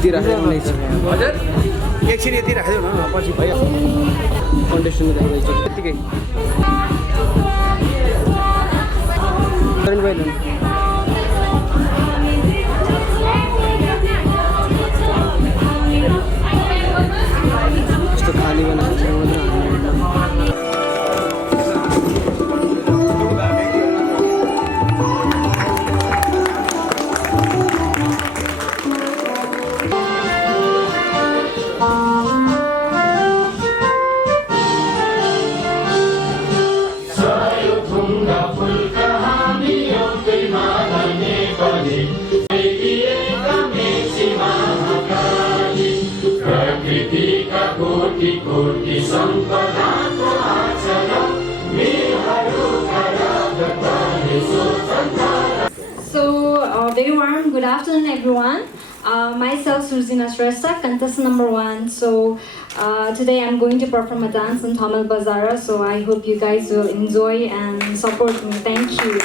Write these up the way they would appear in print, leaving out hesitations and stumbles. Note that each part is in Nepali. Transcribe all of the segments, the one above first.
यति राखेको एकछिन यति राखिदेऊ न पछि भइहाल्छ कन्टेस्टमा जाँदैछ त्यतिकै यस्तो खाली बनाएको very warm good afternoon everyone. Myself Srujina Shrestha, contestant number 1. So today I'm going to perform a dance in Tamil Bazara. So I hope you guys will enjoy and support me. Thank you.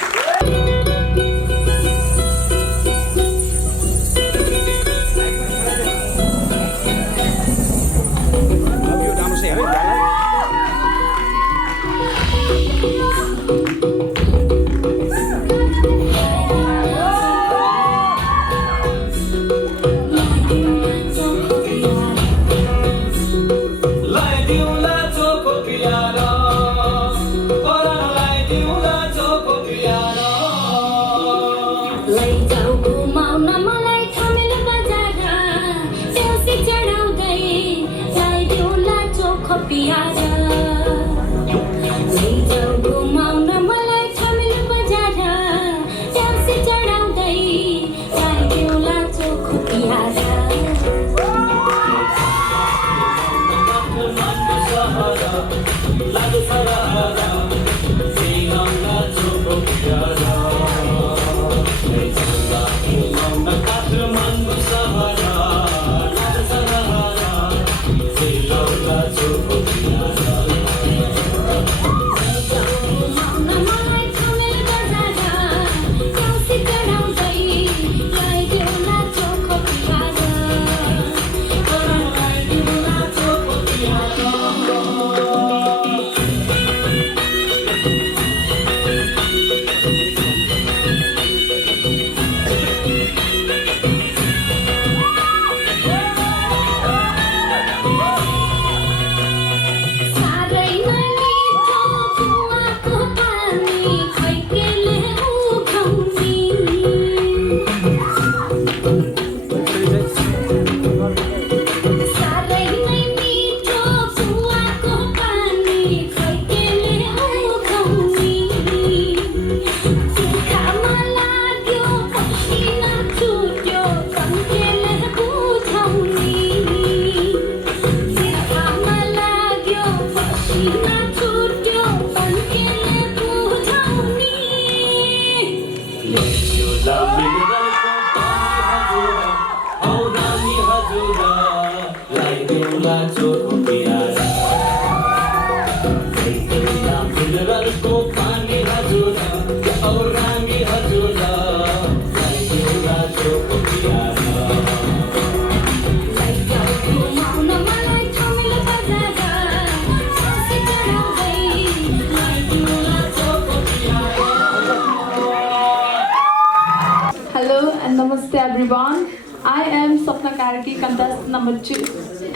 Namaste everyone. I am Sapna Karki, contestant number 2,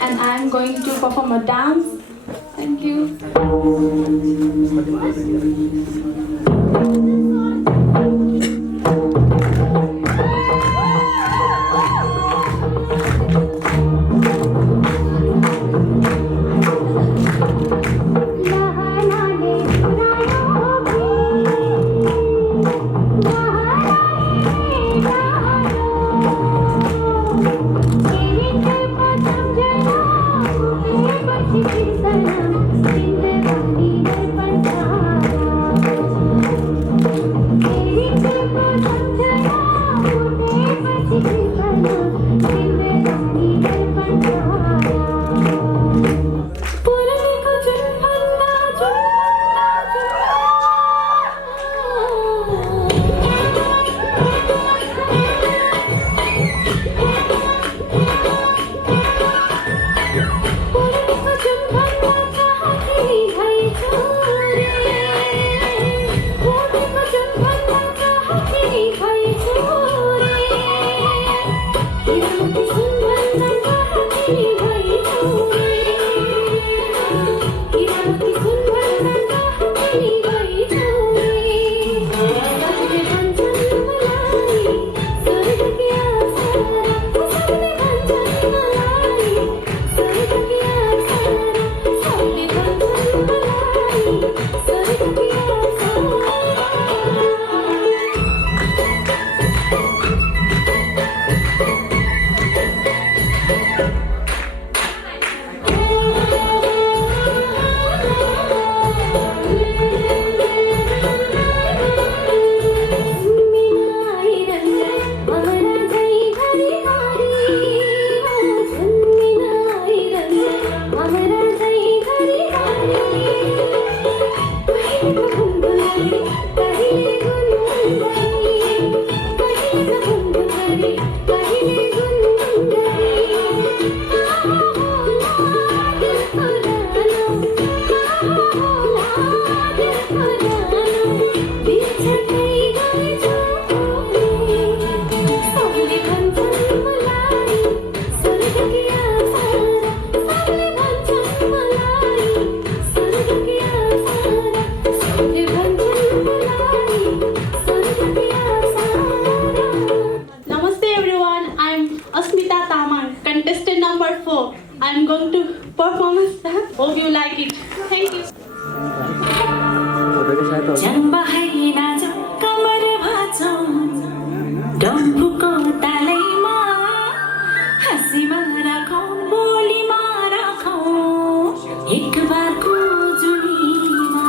and I am going to perform a dance. Thank you. Thank you. contestant number 4. I'm going to perform a step. Hope you like it. Thank you. जम्बा है नाजो कमर भाँचो डम्फुको तालैमा हाँसीमा राखौ बोलीमा राखौ एक बारको जुनीमा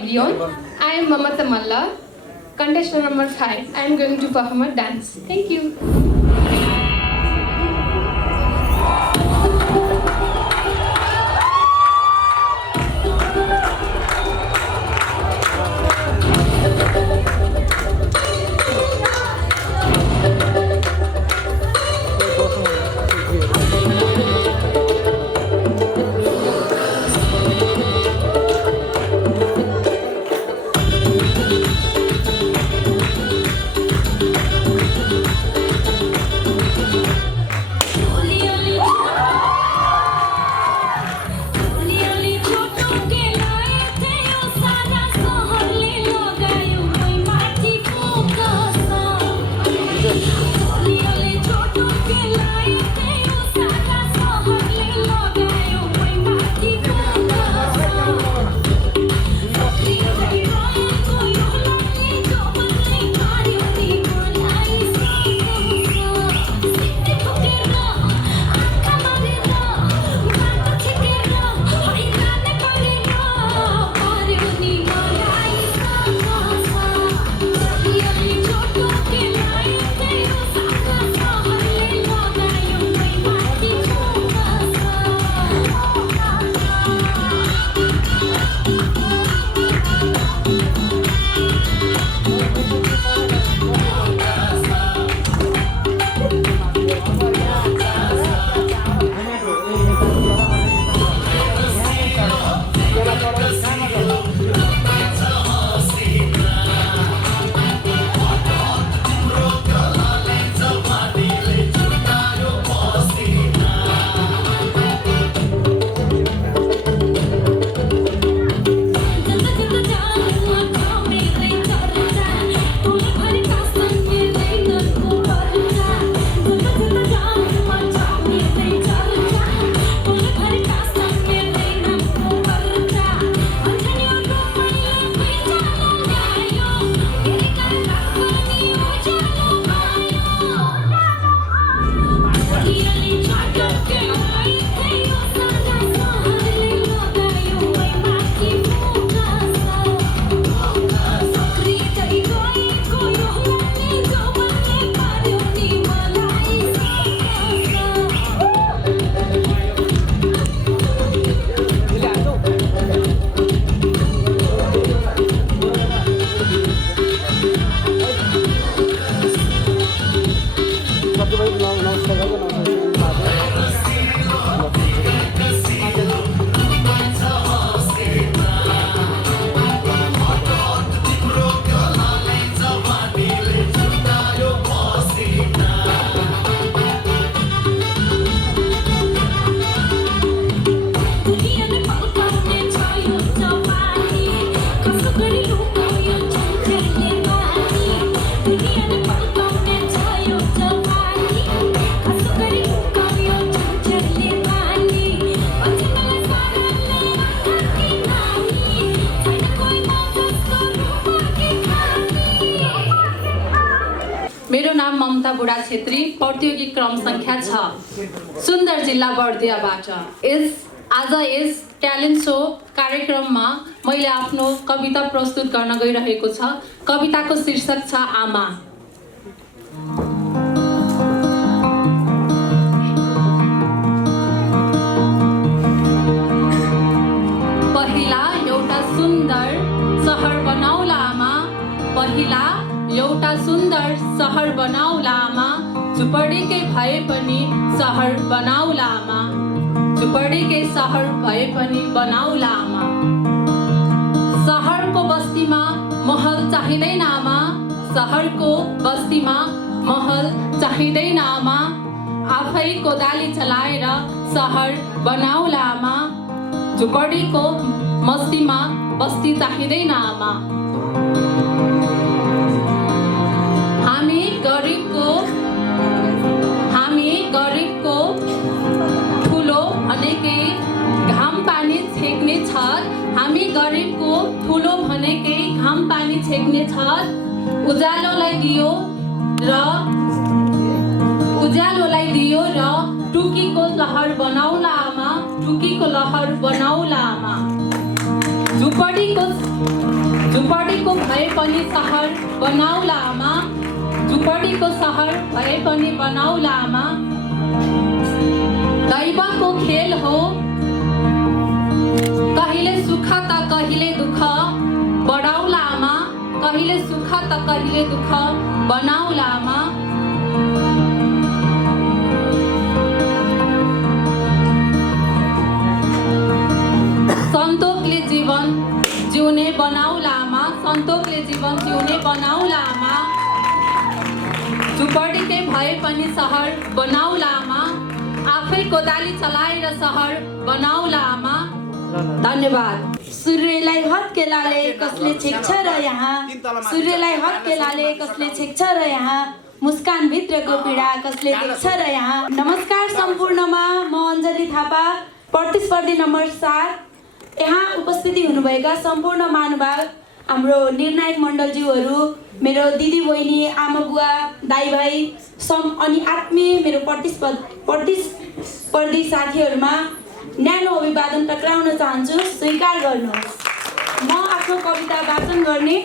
I am Mamata Malla, contestant number 5. I am going to perform a dance. Thank you. सबैलाई नमस्कार गरेको मेरो नाम ममता बुढा छेत्री, प्रतियोगिक क्रम संख्या 6, सुन्दर जिल्ला बर्दियाबाट। आज यस ट्यालेन्ट सो कार्यक्रममा मैले आफ्नो कविता प्रस्तुत गर्न गइरहेको छ। कविताको शीर्षक छ आमा। पहिला एउटा सुन्दर सहर बनाउला आमा, पहिला एउटा सुन्दर सहर बनाउला आमा, झुपडीकै भए पनि सहर बनाउला आमा, झुपडीकै सहर भए पनि बनाउला आमा। सहरको बस्तीमा महल चाहिँदैन आमा, सहरको बस्तीमा महल चाहिँदैन आमा, आफै कोदाली चलाएर सहर बनाउला आमा, झुपडीको मस्तीमा बस्ती चाहिँदैन आमा। गरिबको ठुलो भनेकै घाम पानी छेक्ने छत, हामी गरिबको ठुलो भनेकै घाम पानी छेक्ने छत, उज्यालोलाई दियो र टुकीको लहर बनाउला आमा, टुकीको लहर बनाउला आमा। झुपडीको भए पनि सहर बनाउला आमा, झुपडीको सहर भए पनि बनाउला आमा। दैवको खेल हो, कहिले सुख त कहिले दुःख बढाउला आमा, कहिले सुख त कहिले दुःख बनाउला आमा। सन्तोकले जीवन जिउने बनाउला आमा, सन्तोकले जीवन जिउने बनाउला आमा, झुपडीकै भए पनि सहर बनाउला आमा, आफै कोदाली चलाएर सहर बनाउला आमा। धन्यवाद। सूर्यलाई हत्केलाले कसले छेक्छ र यहाँ, सूर्यलाई हत्केलाले कसले छेक्छ र यहाँ, मुस्कान भित्रको पीडा कसले देख्छ र यहाँ। नमस्कार सम्पूर्णमा, म अञ्जली थापा, प्रतिस्पर्धी नम्बर 7। यहाँ उपस्थिति हुनुभएका सम्पूर्ण महानुभाव, हाम्रो निर्णायक मण्डलज्यूहरू, मेरो दिदी बहिनी, आमा बुवा, दाइ भाइ अनि आत्मीय मेरो प्रतिस्पर्धी साथीहरूमा न्यानो अभिवादन टक्राउन चाहन्छु। स्वीकार गर्नुहोस्। म आफ्नो कविता वाचन गर्ने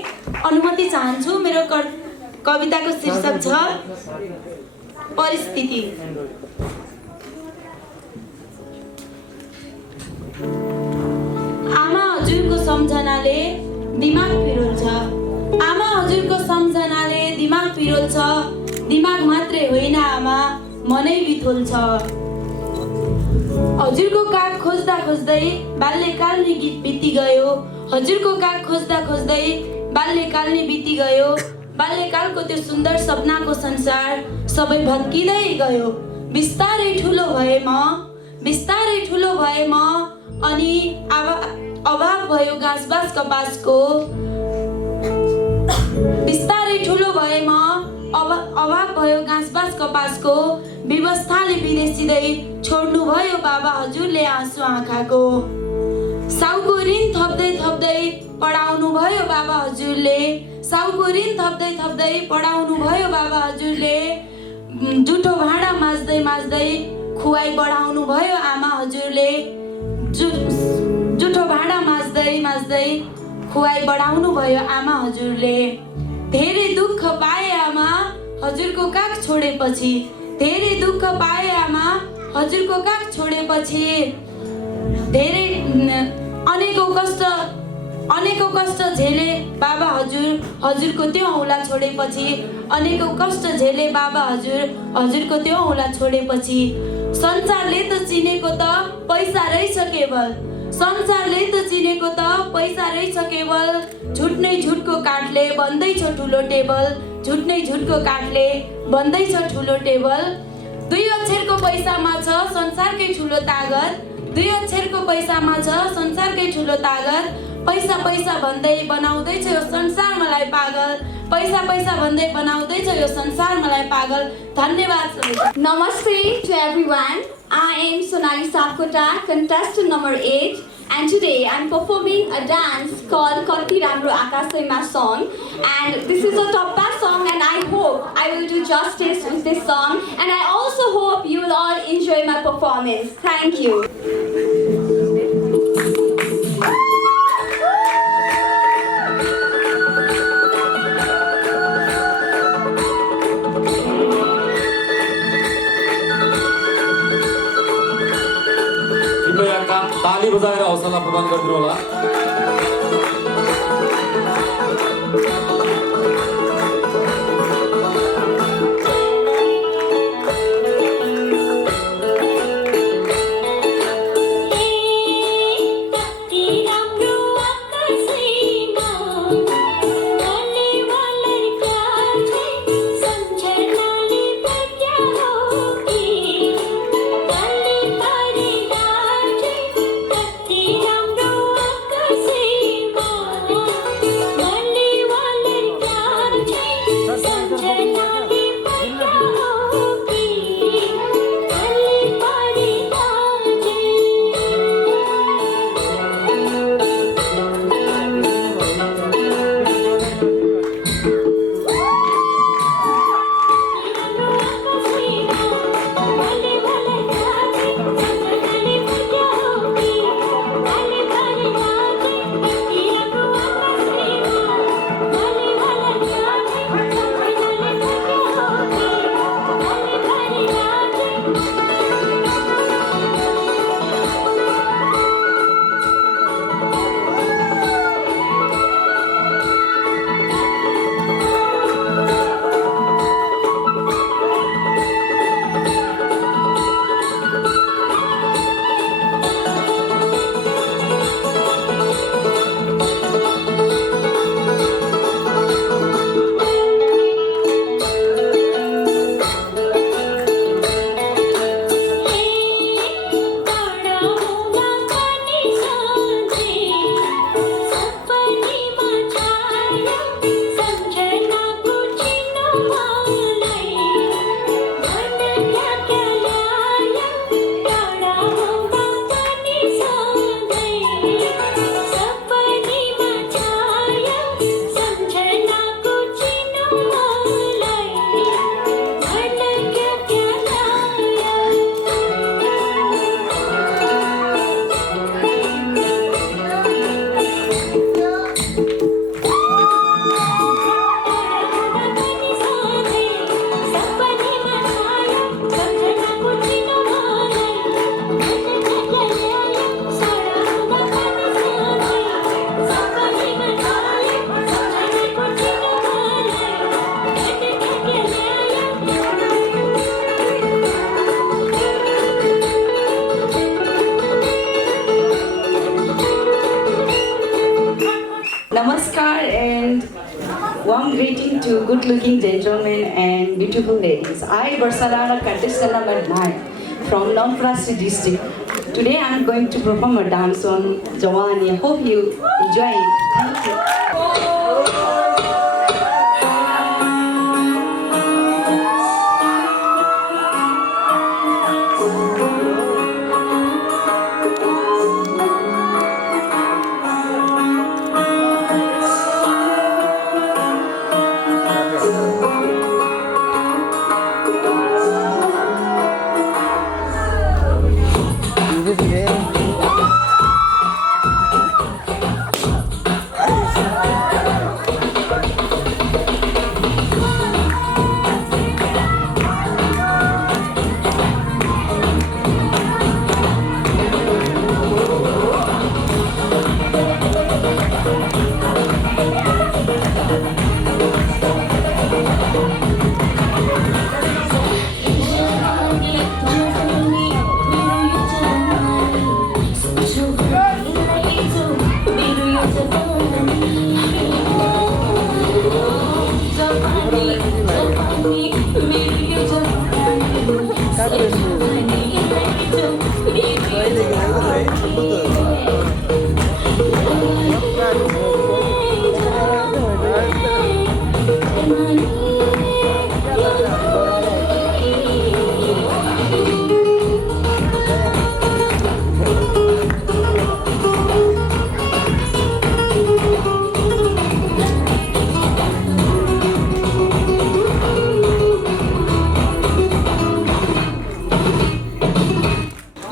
अनुमति चाहन्छु। मेरो कविताको शीर्षक छ परिस्थिति। आमा हजुरको सम्झनाले दिमाग पिरोल्छ, आमा हजुरको सम्झनाले दिमाग पिरोल्छ, दिमाग मात्रै होइन आमा मनै बिथोल्छ। हजुरको काग खोज्दा खोज्दै बाल्यकाल नै गीत बिति गयो, हजुरको काग खोज्दा खोज्दै बाल्यकाल नै बिति गयो, बाल्यकालको त्यो सुन्दर सपनाको संसार सबै भत्किँदै गयो। बिस्तारै ठुलो भए म अनि अभाव भयो घाँसबास कपासको, बिस्तारै ठुलो भए म अभाव भयो घाँसबास कपासको, व्यवस्थाले विदेशिँदै छोड्नु भयो बाबा हजुरले आँसु आँखाको। साउको ऋण थप्दै थप्दै पढाउनु भयो बाबा हजुरले, साउको ऋण थप्दै थप्दै पढाउनु भयो बाबा हजुरले, जुठो भाँडा माझ्दै माझ्दै खुवाई बढाउनु भयो आमा हजुरले, जुठो भाँडा माझ्दै माझ्दै खुवाई बढाउनु भयो आमा हजुरले। धेरै दुःख पाए आमा हजुरको काग छोडेपछि, धेरै दुःख पाए आमा हजुरको काग छोडेपछि, धेरै अनेकौं कष्ट अनेकौं कष्ट झेले बाबा हजुरको त्यो औँला छोडेपछि, अनेकौं कष्ट झेले बाबा हजुरको त्यो औँला छोडेपछि, संसारले त चिनेको त पैसा रहेछ केवल, संसारले त चिनेको त पैसा रहेछ केवल, झुट नै झुटको काठले बन्दैछ ठुलो टेबल, झुट नै झुटको काठले बन्दैछ ठुलो टेबल। 2 अक्षरको पैसामा छ संसारकै ठुलो तागत, 2 अक्षरको पैसामा छ संसारकै ठुलो तागत, पैसा पैसा भन्दै बनाउँदैछ यो संसार मलाई पागल, पैसा पैसा भन्दै बनाउँदैछ यो संसार मलाई पागल। धन्यवाद। Namaste to everyone. I am Sonali Sapkota, contestant number 8, and today I'm performing a dance called Kati Ramro Akasema song, and this is a top bass song, and I hope I will do justice with this song, and I also hope you will all enjoy my performance. Thank you. ताली बजाएर हौसला प्रदान गरिदिनु होला। Namaskar and warm greeting to good-looking gentlemen and beautiful ladies. I, Barsalana, contestant number 9 from Namprasi district. Today I am going to perform a dance on Jawani. Hope you enjoy it. Thank you.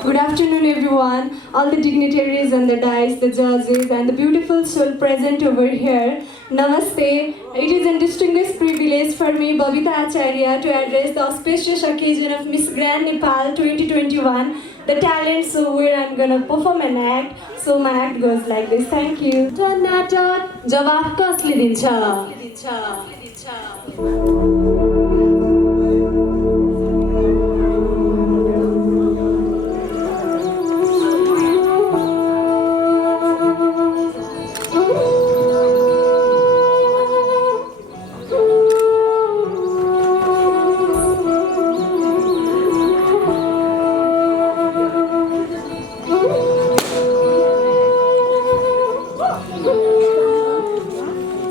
Good afternoon, everyone. All the dignitaries and the dais, the judges, and the beautiful soul present over here. Namaste. It is a distinguished privilege for me, Babita Acharya, to address the auspicious occasion of Miss Grand Nepal 2021, the talent show where I'm gonna perform an act. So my act goes like this. Thank you. नाटक जवाफ कसले दिन्छ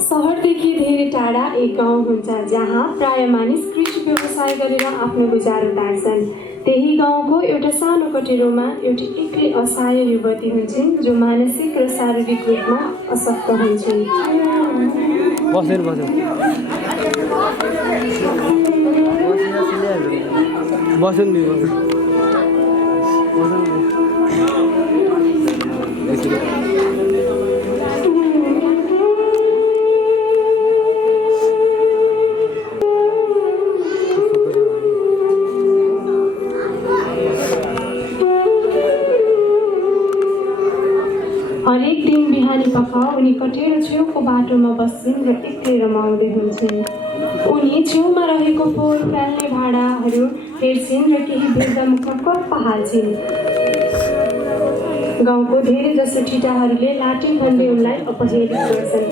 सहरदेखि धेरै टाढा एक गाउँ हुन्छ जहाँ प्राय मानिस कृषि व्यवसाय गरेर आफ्नो गुजारो तार्छन्। त्यही गाउँको एउटा सानो कटेरोमा एउटी एक्लै असहाय युवती हुन्छन् जो मानसिक र शारीरिक रूपमा अशक्त हुन्छन्। हरेक दिन बिहानी पख उनी कटेरो छेउको बाटोमा बस्छिन् र एक्लै रमाउँदै हुन्छन्। उनी छेउमा रहेको फोहोर फाल्ने भाँडाहरू हेर्छिन् र केही वृद्धमुख कप्पा हाल्छिन्। गाउँको धेरै जसो ठिटाहरूले लाठी भन्दै उनलाई अपहेलित गर्छन्।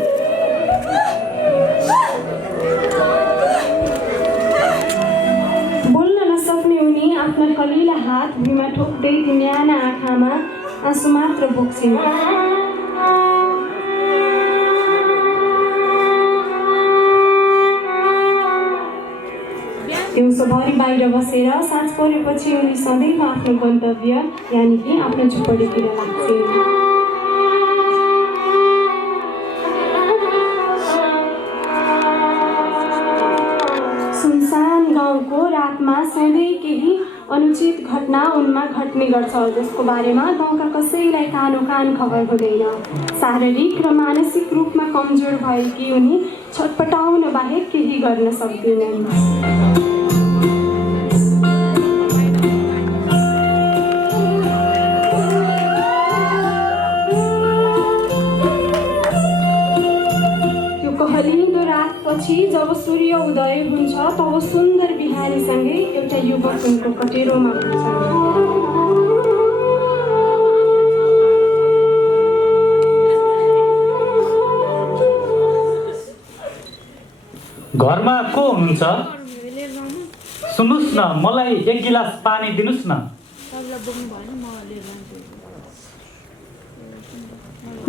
बोल्न नसक्ने उनी आफ्ना कलिला हात भुइँमा ठोक्दै न्याना आँखामा आँसु मात्र बोक्छिन्। दिउँसोभरि बाहिर बसेर साँझ परेपछि उनी सधैँ आफ्नो गन्तव्य यानि कि आफ्नो झुपडीतिर लाग्छन्। सुनसान गाउँको रातमा सधैँ केही अनुचित घटना उनमा घट्ने गर्छ जसको बारेमा गाउँका कसैलाई कानो-कान खबर हुँदैन। शारीरिक र मानसिक रूपमा कमजोर भएकी उनी छटपटाउन बाहेक केही गर्न सक्दैनन्। कहलिँदो रातपछि जब सूर्य उदय हुन्छ तब सुन्दर बिहानीसँगै एउटा युवक उनको कटेरोमा हुन्छ। घरमा को हुनुहुन्छ? सुन्नुस् न, मलाई एक गिलास पानी दिनुस् न।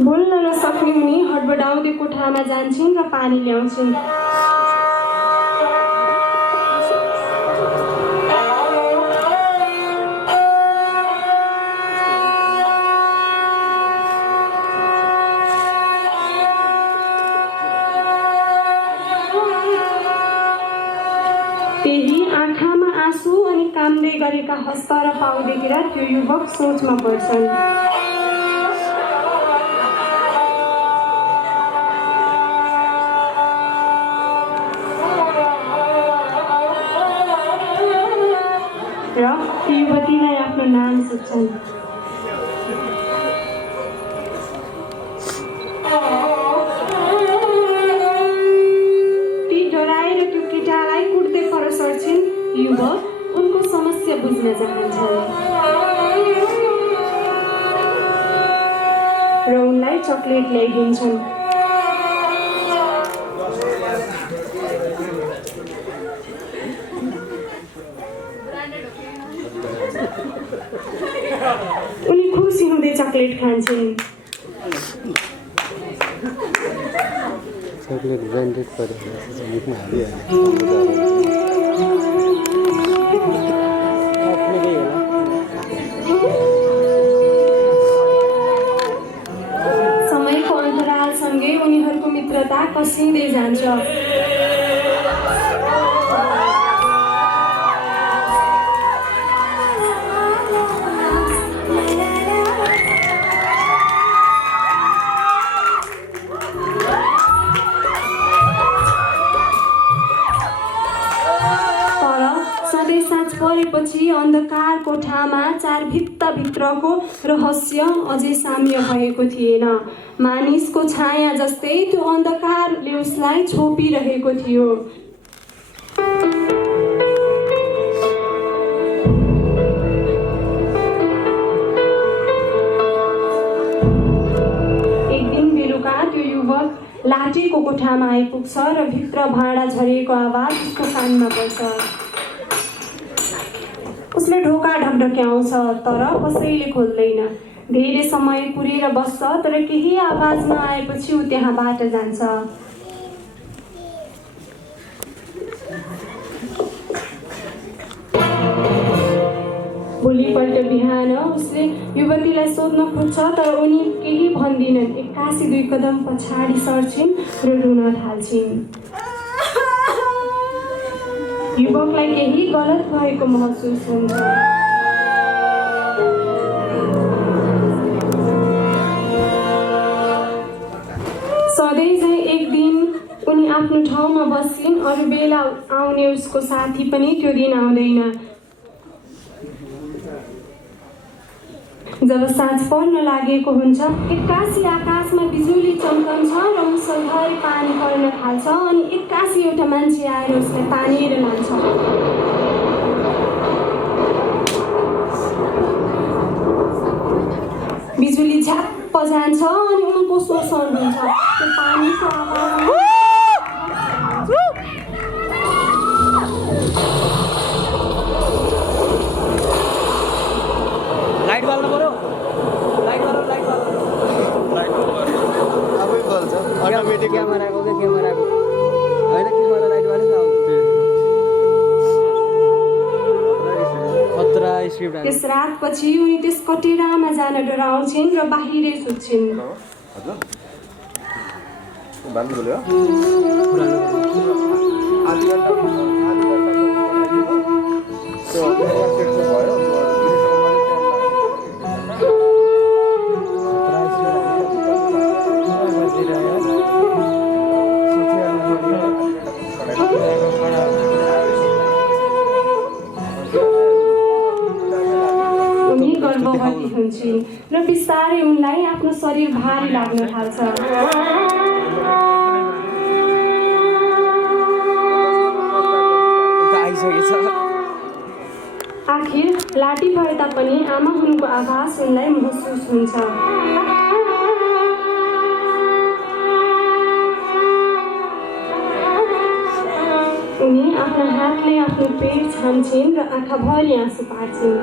बोल्न नसक्ने उनी हडबडाउँदै कोठामा जान्छन् र पानी ल्याउँछिन्। त्यही आँखामा आँसु अनि कामदै गरेका हस्त र पाउ देखेर त्यो युवक सोचमा पर्छन्। र युवतीलाई आफ्नो नाम सोध्छन्। ती डराएर त्यो केटालाई कुट्दै पर सर्छिन्। युवक उनको समस्या बुझ्न चाहन्छन् र उनलाई चकलेट ल्याइदिन्छन्। उनी खुसी हुँदै चकलेट खान्छन्। चकलेट ब्रान्डेड समयको अन्तरालसँगै उनीहरूको मित्रता कसिँदै जान्छ। परेपछि अन्धकार कोठामा चार भित्ताभित्रको रहस्य अझै साम्य भएको थिएन। मानिसको छाया जस्तै त्यो अन्धकारले उसलाई छोपिरहेको थियो। एक दिन बेलुका त्यो युवक लाठीको कोठामा आइपुग्छ र भित्र भाँडा झरेको आवाज उसको कानमा पर्छ। उसले ढोका ढकढक्याउँछ तर कसैले खोल्दैन। धेरै समय कुरेर बस्छ तर केही आवाज नआएपछि ऊ त्यहाँबाट जान्छ। भोलिपल्ट बिहान उसले युवतीलाई सोध्न खोज्छ तर उनी केही भन्दिनन्। एक्कासी 2 कदम पछाडि सर्छिन् र रुन थाल्छिन्। युवकलाई केही गलत भएको महसुस हुन्छ। सधैँ चाहिँ एक दिन उनी आफ्नो ठाउँमा बस्छिन्। अरू बेला आउने उसको साथी पनि त्यो दिन आउँदैन। जब साँझ पर्न लागेको हुन्छ एक्कासी आकाशमा बिजुली चम्कन्छ र मुसलधारे पानी पर्न थाल्छ। अनि एक्कासी एउटा मान्छे आएर उसलाई तानेर लान्छ। बिजुली झ्याप्प जान्छ अनि उनको शोषण हुन्छ। त्यो पानीको आवाज लाइट बाल्नु पर्यो। लाइट बाल्नु आफै बल्छ। अटोमेटिक क्यामेराको होइन क्यामेरा लाइट बाल्नु खतरा स्क्रिप्ट। त्यस रातपछि उनी त्यस कटेरामा जान डराउँछिन् र बाहिरै सुत्छिन्। गर्भवती हुन्छन् र बिस्तारै उनलाई आफ्नो शरीर भारी लाग्न थाल्छ। आखिर लाठी भए तापनि आमा हुनुको आभास उनलाई महसुस हुन्छ। उनी आफ्नो हातले आफ्नो पेट छाम्छिन् र आँखाभरि आँसु पार्छिन्।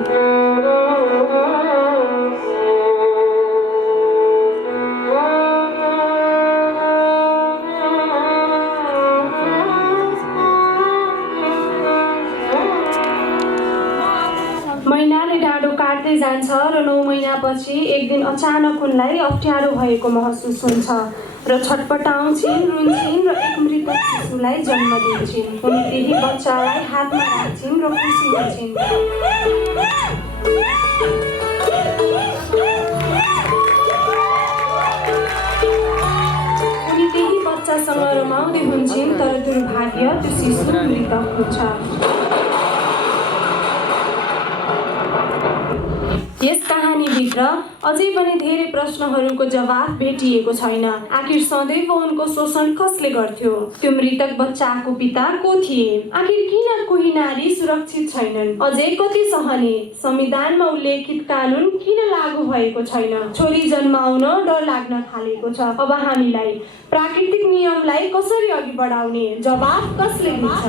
महिनाले डाँडो काट्दै जान्छ र 9 महिनापछि एक दिन अचानक उनलाई अप्ठ्यारो भएको महसुस हुन्छ र छटपटाउँछिन्, रुन्छिन् र एक मृत शिशुलाई जन्म दिन्छिन्। उनी त्यही बच्चालाई हातमा राख्छिन् र खुसी हुन्छिन्। उनी त्यही बच्चासँग रमाउँदै हुन्छन् तर दुर्भाग्य त्यो शिशु मृत हुन्छ। यस कहानीभित्र अझै पनि धेरै प्रश्नहरूको जवाफ भेटिएको छैन। आखिर सदैव उनको शोषण कसले गर्थ्यो? त्यो मृतक बच्चाको पिता को थिए? आखिर किन कोही नारी सुरक्षित छैनन्? अझै कति सहने? संविधानमा उल्लेखित कानुन किन लागू भएको छैन? छोरी जन्माउन डर लाग्न थालेको छ। अब हामीलाई प्राकृतिक नियमलाई कसरी अघि बढाउने जवाफ कसले दिन्छ?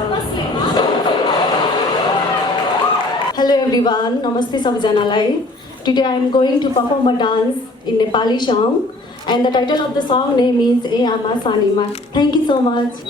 Hello everyone, namaste sabjanalai. Today I am going to perform a dance in Nepali song, and the title of the song name is E Ama Sanima. Thank you so much.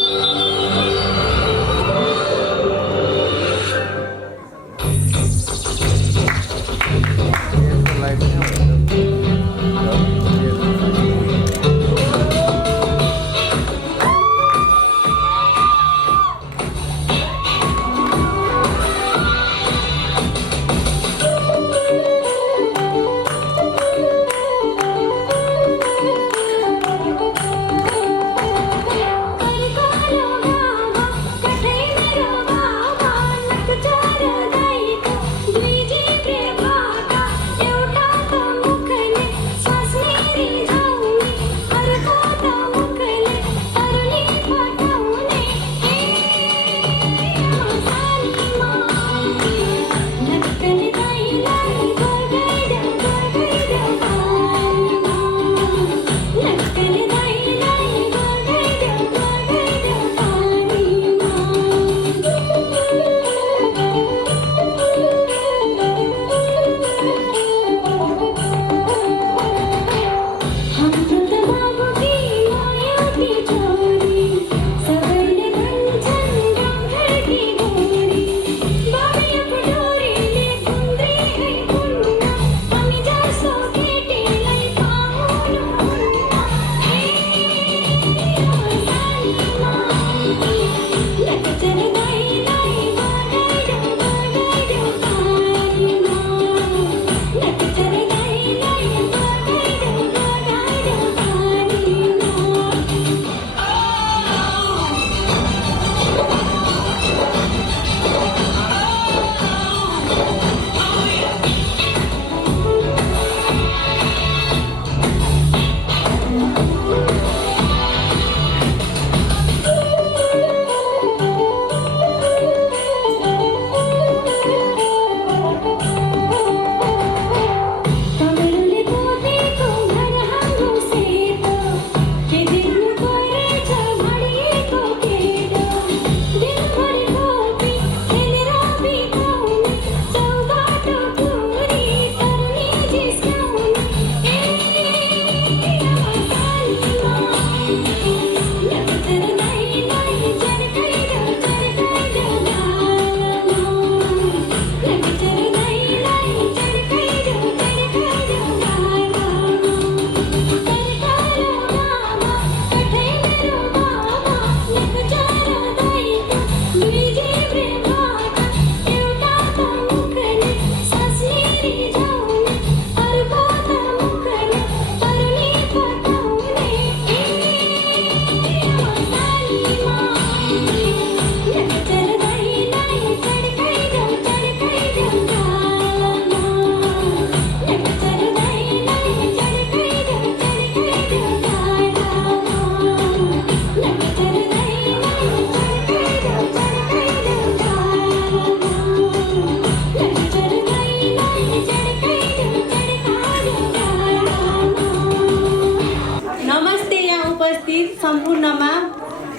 सम्पूर्णमा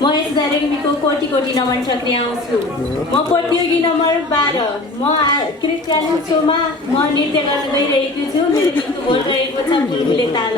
म यस रेग्मीको कोटी कोटी नमन टक्र्याउँछु। म प्रतियोगी नम्बर 12। म क्रिकेट ट्यालेन्ट सोमा म नृत्य गर्न गइरहेको छु। मेरो गीतको बोल रहेको छ बुलबुले ताल।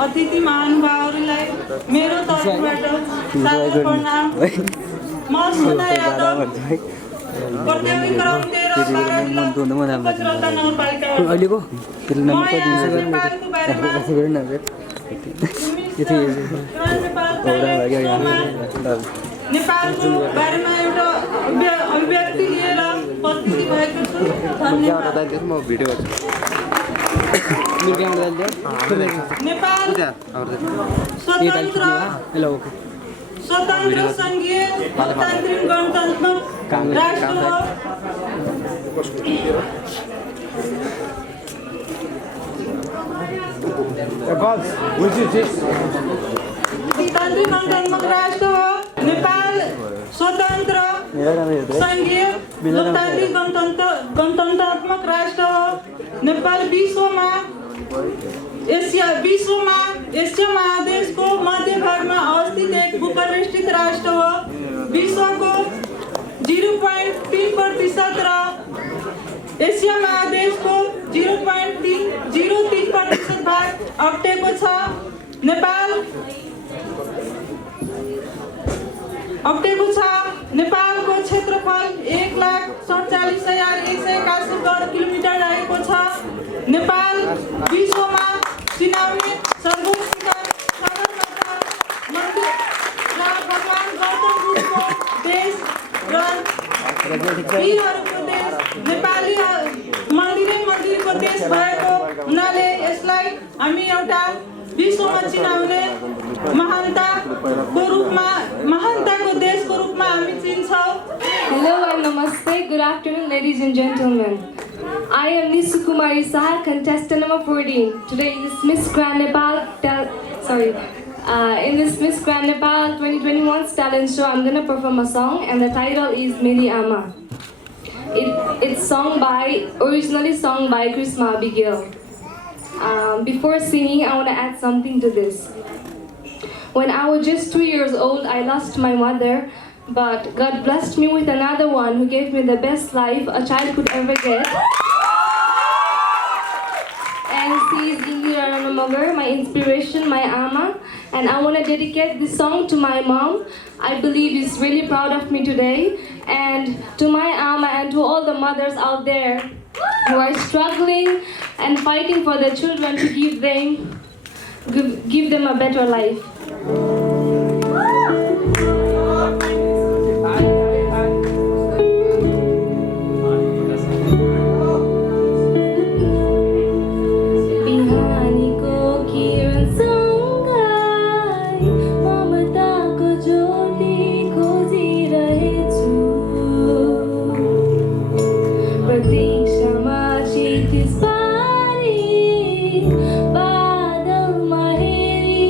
अतिथि महानुभावहरूलाई मेरो तर्फबाट सादर प्रणाम। म सुना यादव प्रतियोगी क्रम 13 जिल्ला पचरौता नगरपालिकाबाट। म यहाँ नेपालको बारेमा नेपालको बारेमा एउटा अभिव्यक्ति लिएर उपस्थित भएको छु। धन्यवाद। नेपाल स्वतन्त्र सङ्घीय लोकतान्त्रिक गणतन्त्रात्मक राष्ट्र हो। लोकतान्त्रिक गणतन्त्रात्मक राष्ट्र हो। नेपाल स्वतन्त्र सङ्घीय लोकतान्त्रिक गणतन्त्रात्मक राष्ट्र हो। नेपाल विश्वमा एसिया महादेशको मध्य भागमा अवस्थित एक भूपरिष्ठित राष्ट्र हो। विश्वको 0.3% र एसिया महादेशको 0.03% भाग अप्टेको छ। नेपालको क्षेत्रफल 1,47,181 वर्ग किलोमिटर रहेको छ। नेपाल विश्वमा चिनाउने सर्वोच्च सगरमाथा मन्दिर र भगवान गौतम बुद्धको देश र वीरहरूको देश नेपाली मन्दिरको देश भएको हुनाले यसलाई हामी एउटा विश्वमा चिनाउने महानताको देशको रूपमा हामी चिन्छौँ। Hello and namaste. Good afternoon, ladies and gentlemen. I am Nissu Kumari Saha, contestant number 14. Today is Miss Grand Nepal. In this Miss Grand Nepal 2021 talent show, I'm gonna perform a song, and the title is Meri Ama. It's originally sung by Krishma Abigail. Before singing, I wanna add something to this. When I was just 2 years old, I lost my mother, but God blessed me with another one who gave me the best life a child could ever get. And she is Indira Ranamagar, my inspiration, my ama. And I want to dedicate this song to my mom. I believe she's really proud of me today. And to my ama and to all the mothers out there who are struggling and fighting for their children to give them a better life. बादल महेरी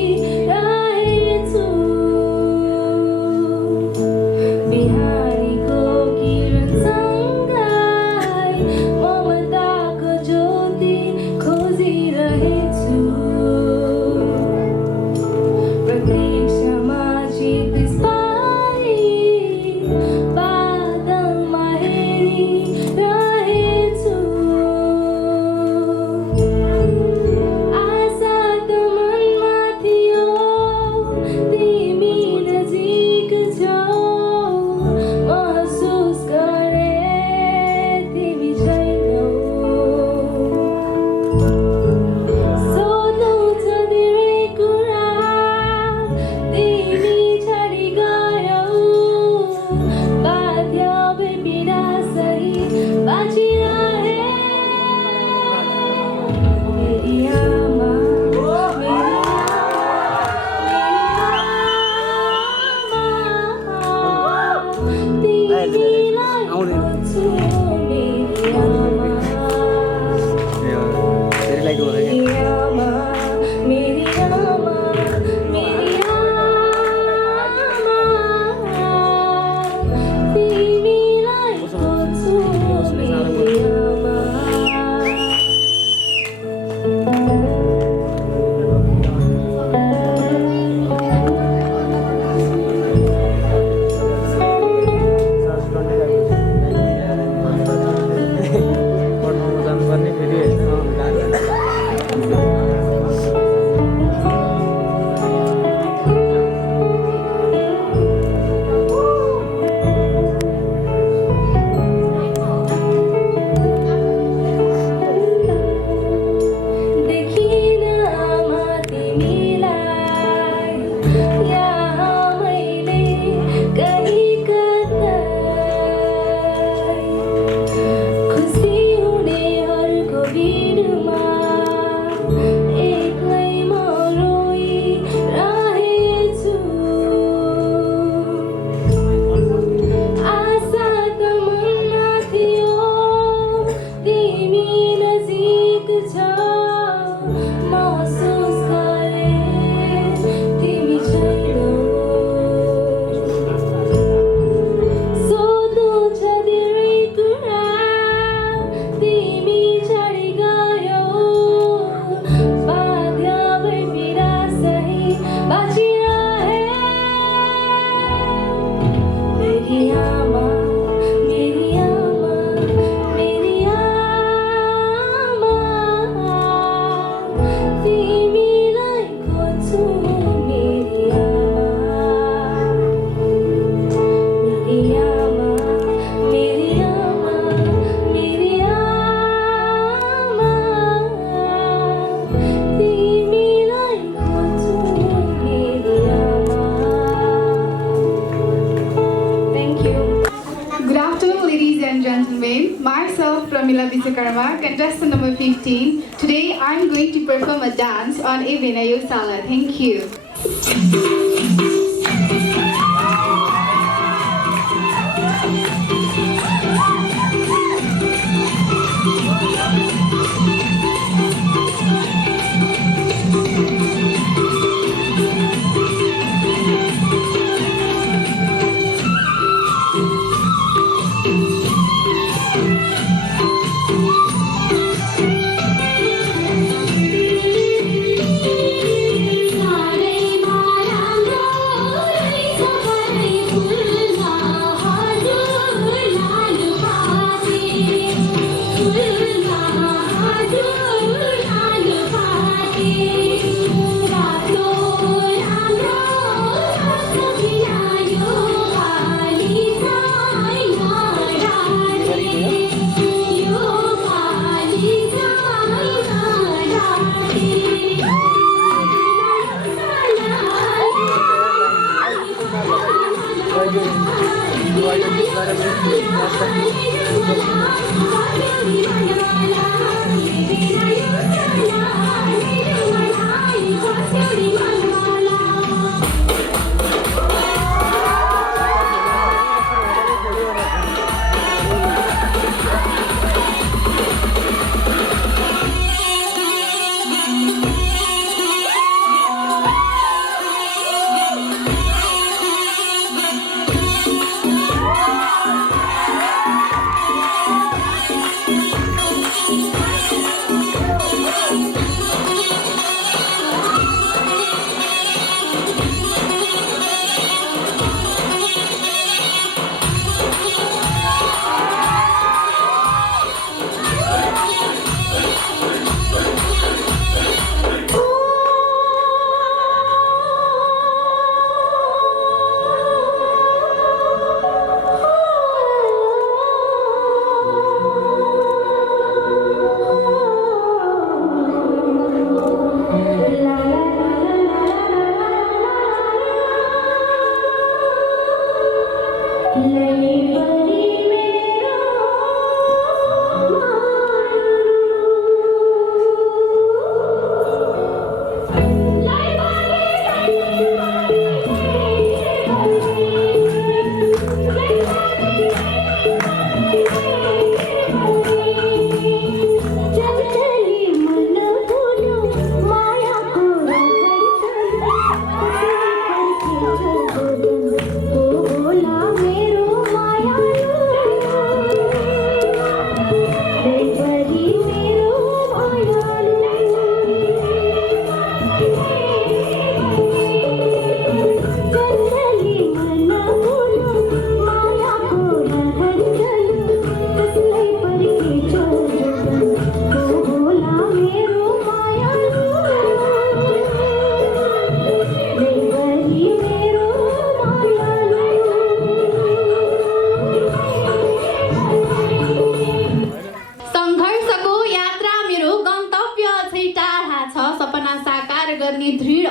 ladies and gentlemen. Myself, Pramila Biswakarma, contestant number 15. Today, I'm going to perform a dance on A Vinayo Sala. Thank you.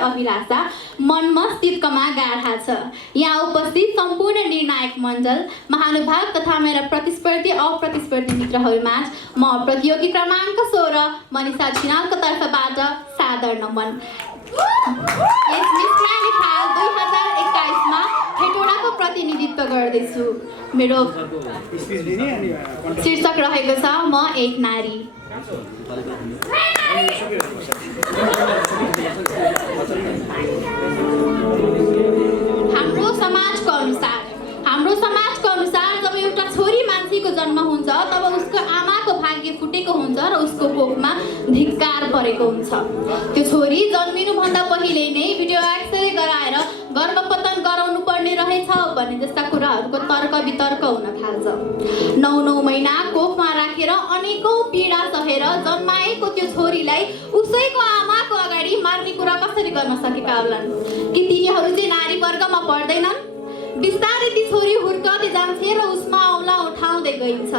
अभिलाषा मनमस्तिष्कमा गाढा छ। यहाँ उपस्थित सम्पूर्ण निर्णायक मण्डल, महानुभाव तथा मेरा प्रतिस्पर्धी अप्रतिस्पर्धी मित्रहरूमाझ म प्रतियोगी क्रमाङ्क 16 मनिषा छिनालको तर्फबाट सादर नमन। यस मिस ग्रान्ड नेपाल 2021 मा हेटौडाको प्रतिनिधित्व गर्दैछु। मेरो शीर्षक रहेको छ म एक नारी। हाम्रो समाजको अनुसार जब एउटा छोरी मान्छेको जन्म हुन्छ तब उसको आमाको भाग्य फुटेको हुन्छ र उसको कोखमा धिक्कार परेको हुन्छ। त्यो छोरी जन्मिनुभन्दा पहिले नै भिडियो एक्सरे गराएर गर्भपतन गराउनु पर्ने रहेछ भन्ने जस्ता कुराहरूको तर्क वितर्क हुन थाल्छ। 9 महिना कोखमा राखेर अनेकौं पीडा सहेर जन्माएको त्यो छोरीलाई उसैको आमाको अगाडि मार्ने कुरा कसरी गर्न सकेका होलान्? कि तिनीहरू चाहिँ नारी वर्गमा पर्दैनन्? बिस्तारै ती छोरी हुर्कदै जान्छे र उसमा औँला उठाउँदै गइन्छ।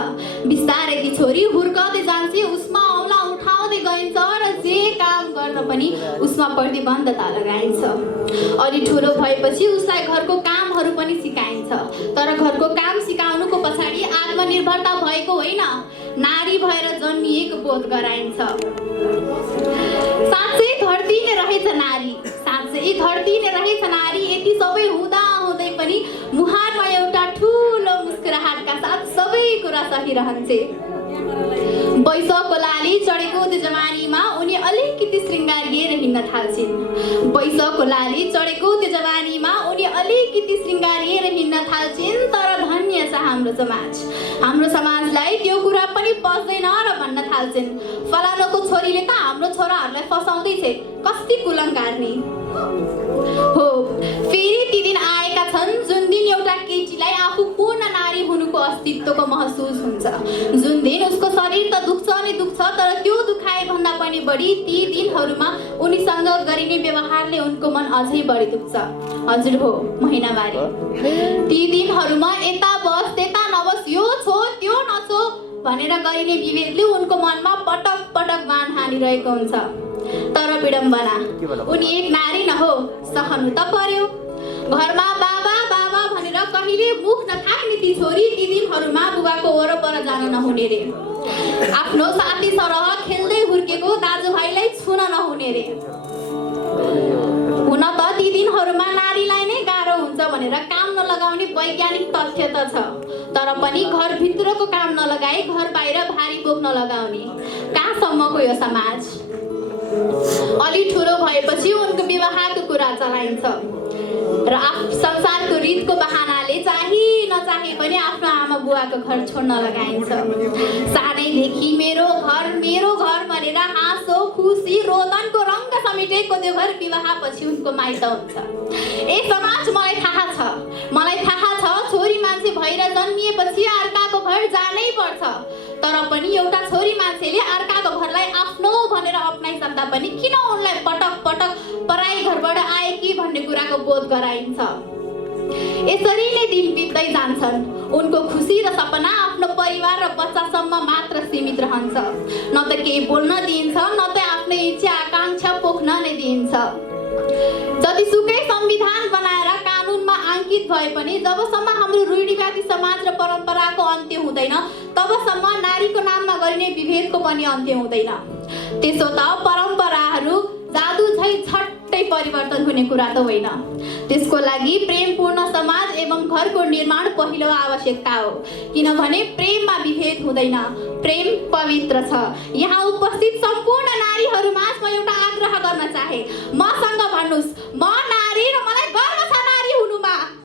बिस्तारै ती छोरी हुर्कदै जान्छे, उसमा औँला उठाउँदै गइन्छ र जे काम गर्न पनि उसमा प्रतिबन्धता लगाइन्छ। अनि ठुलो भएपछि उसलाई घरको कामहरू पनि सिकाइन्छ। तर घरको काम सिकाउनुको पछाडि आत्मनिर्भर भएको होइन, नारी भएर जन्मिएको बोध गराइन्छ। साँच्चै धरती नै रहेछ नारी, साँच्चै धरती नै रहेछ नारी। यति सबै हुँदा हुँदै पनि मुहारमा एउटा ठुलो मुस्कुराहटका साथ सबै कुरा सही रहन्छे। वैशको लाली चढेको त्यो जवानीमा उनी अलिकति श्रृङ्गारिएर हिँड्न थाल्छिन्। वैशको लाली चढेको त्यो जवानीमा उनी अलिकति श्रृङ्गारिएर हिँड्न थाल्छिन्। तर धन्य छ हाम्रो समाज, हाम्रो समाजलाई त्यो कुरा पनि पस्दैन र भन्न थाल्छिन्, फलानुको छोरीले त हाम्रो छोराहरूलाई फसाउँदैछ, कति कुलङ्कार नि हो। फेरि ती दिन आएका छन् जुन दिन एउटा केटीलाई आफू पूर्ण नारी हुनुको अस्तित्वको महसुस हुन्छ, जुन दिन उसको शरीर त दुख्छ नै दुख्छ, तर त्यो दुखाइ भन्दा पनि बढी ती दिनहरूमा उनीसँग गरिने व्यवहारले उनको मन अझै बढी दुख्छ। हजुर हो, महिनावारी। ती दिनहरूमा यता बस त्यता नबस, यो छो त्यो नछो भनेर गरिने विभेदले उनको मनमा पटक पटक बाण हानिरहेको हुन्छ। तर विडम्बना, उनी एक नारी न हो, सहनु त पर्यो। घरमा बाबा बाबा भनेर कहिले मुख नथाक्ने ती छोरी ती दिनहरूमा बुबाको वरपर जान नहुने रे, आफ्नो साथी सरह खेल्दै हुर्केको दाजुभाइलाई छुन नहुने रे। हुन त ती दिनहरूमा नारीलाई नै गाह्रो हुन्छ भनेर काम नलगाउने वैज्ञानिक तथ्य त छ, तर पनि घरभित्रको काम नलगाए घर बाहिर भारी बोक नलगाउने कहाँसम्मको यो समाज। अलि ठुलो भएपछि उनको विवाहको कुरा चलाइन्छ र संसारको रीतको बहानाले चाहे नचाहे पनि आफ्नो आमा बुवाको घर छोड्न लगाइन्छ। सानैदेखि मेरो घर भनेर हाँसो खुसी रोदनको रङ्ग समेटेको त्यो घर विवाहपछि उनको माइत हुन्छ। ए समाज, मलाई थाहा छ छोरी मान्छे भएर जन्मिएपछि अर्काको घर जानै पर्छ, तर पनि एउटा छोरी मान्छेले अर्काको घरलाई आफ्नो भनेर अपनाइसक्दा पनि किन उनलाई पटक पटक पराई घरबाट आए कि भन्ने कुराको बोध गराइन्छ। यसरी नै दिन बित्दै जान्छन्। उनको खुसी र सपना आफ्नो परिवार र बच्चासम्म मात्र सीमित रहन्छ, न त केही बोल्न दिइन्छ, न त आफ्नो इच्छा आकाङ्क्षा पोख्न नै दिइन्छ। जतिसुकै संविधान बनाएर कानुनमा अंकित भए पनि जबसम्म हाम्रो रूढिवादी समाज र परम्पराको अन्त्य हुँदैन तबसम्म नारीको नाममा गरिने विभेदको पनि अन्त्य हुँदैन। त्यसो त परम्पराहरू जादु झै झट्टै परिवर्तन हुने कुरा त होइन। त्यसको लागि प्रेमपूर्ण समाज एवं घरको निर्माण पहिलो आवश्यकता हो, किनभने प्रेममा विभेद हुँदैन, प्रेम पवित्र छ। यहाँ उपस्थित सम्पूर्ण नारीहरूमा म एउटा आग्रह गर्न चाहे, मसँग भन्नुस्, म नारी र मलाई